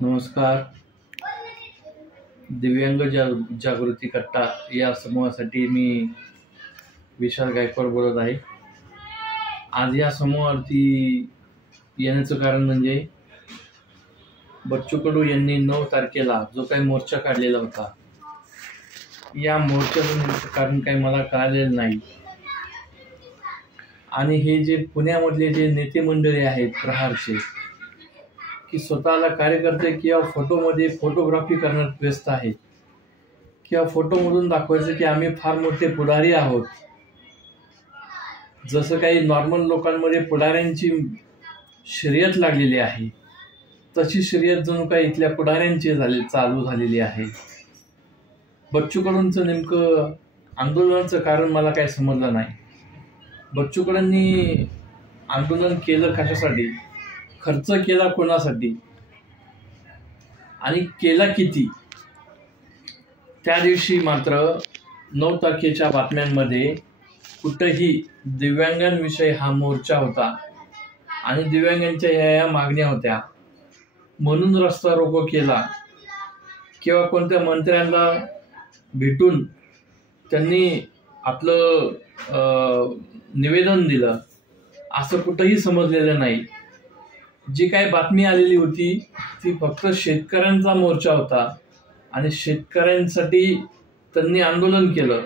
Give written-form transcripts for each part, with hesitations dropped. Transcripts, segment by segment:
नमस्कार. दिव्यांग जागृती कट्टा या समूहासाठी मी विशाल गायकवाड बोलत आहे. आज या समूहावरती येण्याचं कारण म्हणजे बच्चू कडू यांनी 9 तारखेला जो काही मोर्चा काढलेला होता, या मोर्चाचं नेमकं कारण काही मला कळालेलं नाही. आणि हे जे पुण्यामधले जे नेते मंडळी आहेत प्रहारचे, की स्वतःला कार्यकर्ते किंवा फोटोमध्ये फोटोग्राफी करण्यात व्यस्त आहेत, किंवा फोटोमधून दाखवायचं की आम्ही फार मोठे पुढारी आहोत. जसं काही नॉर्मल लोकांमध्ये पुढाऱ्यांची शर्यत लागलेली आहे, तशी शर्यत जणू काही इथल्या पुढाऱ्यांची चालू झालेली आहे. बच्चू कडूंचं नेमकं आंदोलनाचं कारण मला काही समजलं नाही. बच्चू कडूंनी आंदोलन केलं कशासाठी, खर्च केला कोणासाठी आणि केला किती? त्या दिवशी मात्र 9 तारखेच्या बातम्यांमध्ये कुठंही दिव्यांगांविषयी हा मोर्चा होता आणि दिव्यांगांच्या या मागण्या होत्या म्हणून रस्ता रोको केला किंवा कोणत्या मंत्र्यांना भेटून त्यांनी आपलं निवेदन दिलं असं कुठंही समजलेलं नाही. जी काही बातमी आलेली होती ती फक्त शेतकऱ्यांचा मोर्चा होता आणि शेतकऱ्यांसाठी त्यांनी आंदोलन केलं.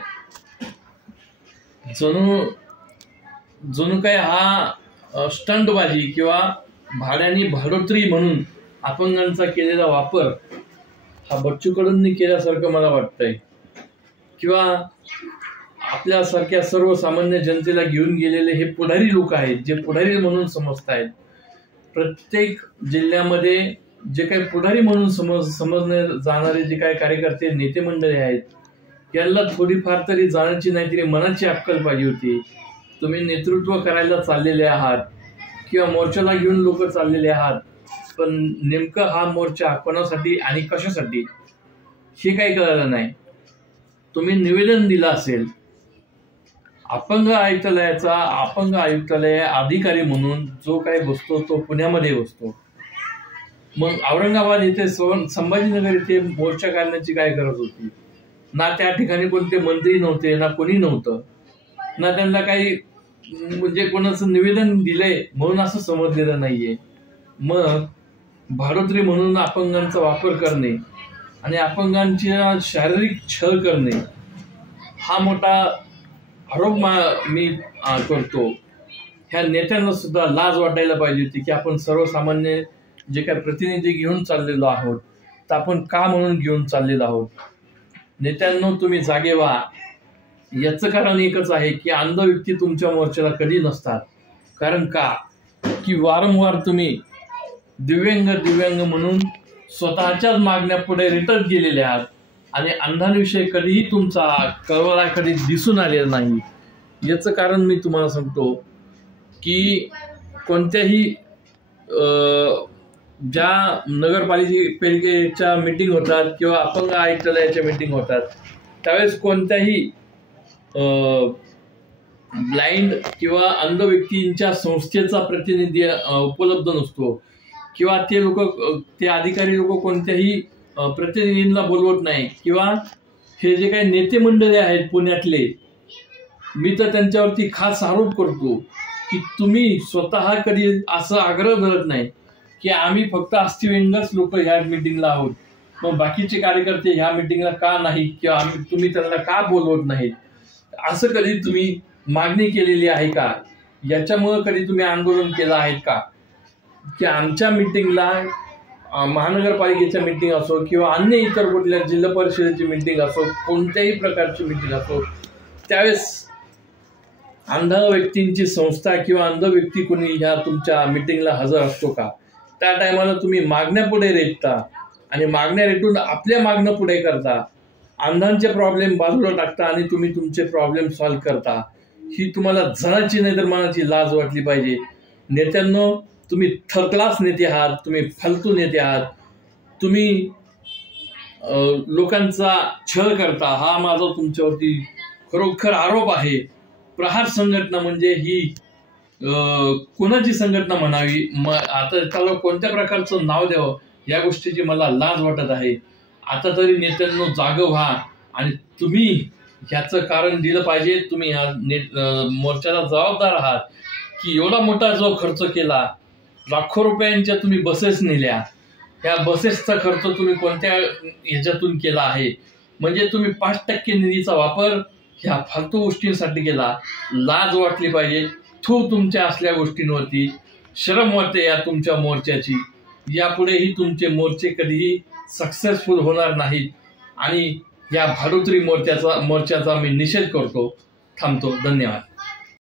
जणू काय हा स्टंटबाजी किंवा भाड्याने भाडोत्री म्हणून अपंगांचा केलेला वापर हा बच्चू कडूंनी केल्यासारखं मला वाटतंय. किंवा आपल्यासारख्या सर्वसामान्य जनतेला घेऊन गेलेले हे पुढारी लोक आहेत, जे पुढारी म्हणून समजतायत. प्रत्येक जिल्ह्यामध्ये जे काही पुढारी म्हणून समजले जाणारे जे काही कार्यकर्ते नेते मंडळी आहेत, यांना थोडीफार तरी जाण्याची नाही तरी मनाची अक्कल पाहिजे होती. तुम्ही नेतृत्व करायला चाललेले आहात किंवा मोर्चाला घेऊन लोक चाललेले आहात, पण नेमकं हा मोर्चा कोणासाठी आणि कशासाठी हे काही कळलं नाही. तुम्ही निवेदन दिलं असेल, अपंग आयुक्तालय अधिकारी म्हणून जो काही बसतो तो पुण्यामध्ये बसतो. मग औरंगाबाद इथे संभाजीनगर इथे मोर्चा काढण्याची काय गरज होती? ना त्या ठिकाणी कोणते मंत्री नव्हते, ना कोणी नव्हतं, ना त्यांना काही म्हणजे कोणाचं निवेदन दिलंय म्हणून असं समजलेलं नाहीये. मग भाडोत्री म्हणून अपंगांचा वापर करणे आणि अपंगांचा शारीरिक छळ करणे हा मोठा आरोप मी करतो. ह्या नेत्यांना सुद्धा लाज वाटायला पाहिजे होती की आपण सर्वसामान्य जे काही प्रतिनिधी घेऊन चाललेलो आहोत तर आपण का म्हणून घेऊन चाललेलो आहोत. नेत्यांनो, तुम्ही जागे व्हा. याचं कारण एकच आहे की अंध व्यक्ती तुमच्या मोर्चाला कधी नसतात. कारण का की वारंवार तुम्ही दिव्यांग म्हणून स्वतःच्याच मागण्या पुढे रिटर्न केलेल्या आहात आणि अंधांविषयी कधीही तुमचा कळवळा कधी दिसून आलेला नाही. याचं कारण मी तुम्हाला सांगतो की कोणत्याही ज्या नगरपालिकेच्या मीटिंग होतात किंवा अपंग आयुक्तालयाच्या मीटिंग होतात त्यावेळेस कोणत्याही ब्लाइंड किंवा अंध व्यक्तींच्या संस्थेचा प्रतिनिधी उपलब्ध नसतो किंवा ते अधिकारी लोक कोणत्याही प्रतिनिधींना बोलवत नाही. किंवा हे जे काही नेते मंडळी आहेत पुण्यातले, मी तर त्यांच्यावरती खास आरोप करतो की तुम्ही स्वतः कधी असं आग्रह धरत नाही की आम्ही फक्त अस्थिव्यंगच लोक ह्या मिटिंगला आहोत, मग बाकीचे कार्यकर्ते ह्या मिटिंगला का नाही किंवा तुम्ही त्यांना का बोलवत नाहीत, असं कधी तुम्ही मागणी केलेली आहे का? याच्यामुळं कधी तुम्ही आंदोलन केलं आहे का? की आमच्या मिटिंगला महानगरपालिकेच्या मिटिंग असो किंवा अन्य इतर कुठल्या जिल्हा परिषदेची मिटिंग असो, कोणत्याही प्रकारची मिटिंग असो, त्यावेळेस अंध व्यक्तींची संस्था किंवा अंध व्यक्ती कोणी ह्या तुमच्या मिटिंगला हजर असतो का? त्या टायमाला तुम्ही मागण्या पुढे रेटता आणि मागण्या रेटून आपल्या मागण्या पुढे करता, अंधांचे प्रॉब्लेम बाजूला टाकता आणि तुम्ही तुमचे प्रॉब्लेम सॉल्व्ह करता. ही तुम्हाला जणाची नाही तर मनाची लाज वाटली पाहिजे. नेत्यांनो, तुम्ही थर्ड क्लास नेते आहात, तुम्ही फालतू नेते आहात, तुम्ही लोकांचा छळ करता. हा माझा तुमच्यावरती खरोखर आरोप आहे. प्रहार संघटना म्हणजे ही कोणाची संघटना म्हणावी, आता त्याला कोणत्या प्रकारचं नाव द्यावं या गोष्टीची मला लाज वाटत आहे. आता तरी नेत्यांनो जाग व्हा आणि तुम्ही ह्याचं कारण दिलं पाहिजे. तुम्ही ह्या मोर्चाला जबाबदार आहात की एवढा मोठा जो खर्च केला, लाखो रुपयांच्या तुम्ही बसेस नेल्या, त्या बसेसचा खर्च तुम्ही कोणत्या ह्याच्यातून केला आहे? म्हणजे तुम्ही 5% निधीचा वापर ह्या फालतू गोष्टींसाठी केला. लाज वाटली पाहिजे. तुमच्या असल्या गोष्टींवरती शरम वाटते या तुमच्या मोर्चाची. यापुढेही तुमचे मोर्चे कधीही सक्सेसफुल होणार नाहीत आणि या भाडोत्री मोर्चाचा मी निषेध करतो. थांबतो. धन्यवाद.